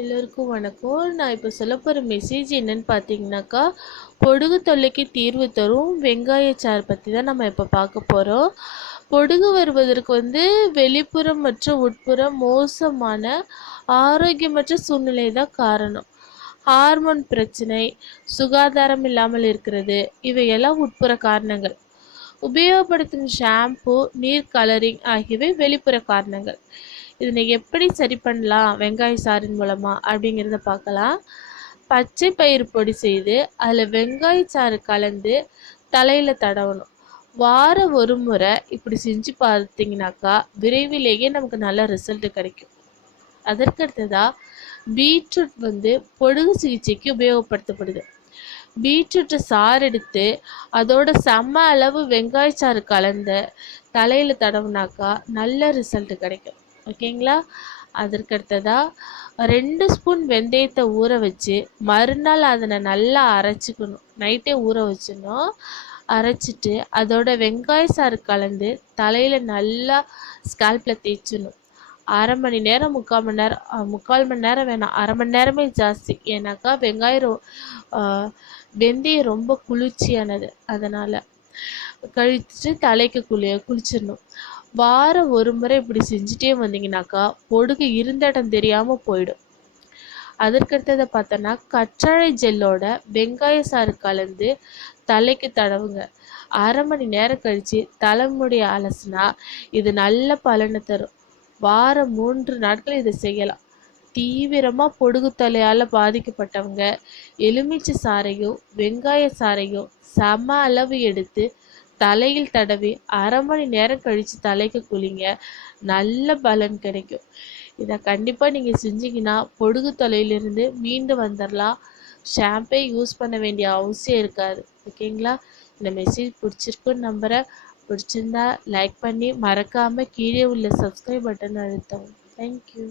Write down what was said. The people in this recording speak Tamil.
எல்லோருக்கும் வணக்கம். நான் இப்போ சொல்ல போகிற மெசேஜ் என்னன்னு பார்த்தீங்கன்னாக்கா பொடுகு தொல்லைக்கு தீர்வு தரும் வெங்காய சாறு பற்றி தான் நம்ம இப்போ பார்க்க போகிறோம் பொடுகு வருவதற்கு வந்து வெளிப்புறம் மற்றும் உட்புறம் மோசமான ஆரோக்கியமற்ற சூழ்நிலை தான் காரணம். ஹார்மோன் பிரச்சனை சுகாதாரம் இல்லாமல் இருக்கிறது இவையெல்லாம் உட்புற காரணங்கள். உபயோகப்படுத்தும் ஷாம்பு நீர் கலரிங் ஆகியவை வெளிப்புற காரணங்கள். இதனை எப்படி சரி பண்ணலாம் வெங்காய சாறின் மூலமாக அப்படிங்கிறத பார்க்கலாம். பச்சை பயிர் பொடி செய்து அதில் வெங்காய சாறு கலந்து தலையில் தடவணும். வாரம் ஒரு முறை இப்படி செஞ்சு பார்த்தீங்கன்னாக்கா விரைவிலேயே நமக்கு நல்ல ரிசல்ட் கிடைக்கும். அதற்கடுத்ததாக பீட்ரூட் வந்து பொடுகு சிகிச்சைக்கு உபயோகப்படுத்தப்படுது. பீட்ரூட்டை சாறு எடுத்து அதோட செம்ம அளவு வெங்காய சாறு கலந்த தலையில் தடவுனாக்கா நல்ல ரிசல்ட் கிடைக்கும். ஓகேங்களா? அதற்கடுத்ததாக ரெண்டு ஸ்பூன் வெந்தயத்தை ஊற வச்சு மறுநாள் அதனை நல்லா அரைச்சிக்கணும். நைட்டே ஊற வச்சிடணும். அரைச்சிட்டு அதோட வெங்காய சாறு கலந்து தலையில் நல்லா ஸ்கால்பில் தேய்ச்சிடணும். அரை மணி நேரம் முக்கால் மணி நேரம் முக்கால் மணி நேரம் வேணாம். அரை மணி நேரமே ஜாஸ்தி. ஏன்னாக்கா வெங்காயம் வெந்தயம் ரொம்ப குளிர்ச்சியானது. அதனால் கழிச்சிட்டு தலைக்கு குளிய குளிச்சிடணும். வாரம் ஒரு முறை இப்படி செஞ்சுட்டே வந்தீங்கன்னாக்கா பொடுகு இருந்த இடம் தெரியாமல் போயிடும். அதற்கடுத்ததை பார்த்தோன்னா கற்றாழை ஜெல்லோட வெங்காய சாறு கலந்து தலைக்கு தடவுங்க. அரை மணி நேரம் கழித்து தலைமுடி அலசுனா இது நல்ல பலனை தரும். வாரம் மூன்று நாட்கள் இதை செய்யலாம். தீவிரமாக பொடுகு தலையால் பாதிக்கப்பட்டவங்க எலுமிச்சை சாறையும் வெங்காய சாறையும் சம அளவு எடுத்து தலையில் தடவி அரை மணி நேரம் கழித்து தலைக்கு குளிங்க. நல்ல பலன் கிடைக்கும். இதை கண்டிப்பாக நீங்கள் செஞ்சீங்கன்னா பொடுகு தொலையிலிருந்து மீண்டு வந்துடலாம் ஷாம்பே யூஸ் பண்ண வேண்டிய அவசியம் இருக்காது. ஓகேங்களா இந்த மெசேஜ் பிடிச்சிருக்குன்னு நம்புகிறேன் பிடிச்சிருந்தா லைக் பண்ணி மறக்காமல் கீழே உள்ள சப்ஸ்கிரைப் பட்டன் அழுத்தவும். தேங்க்யூ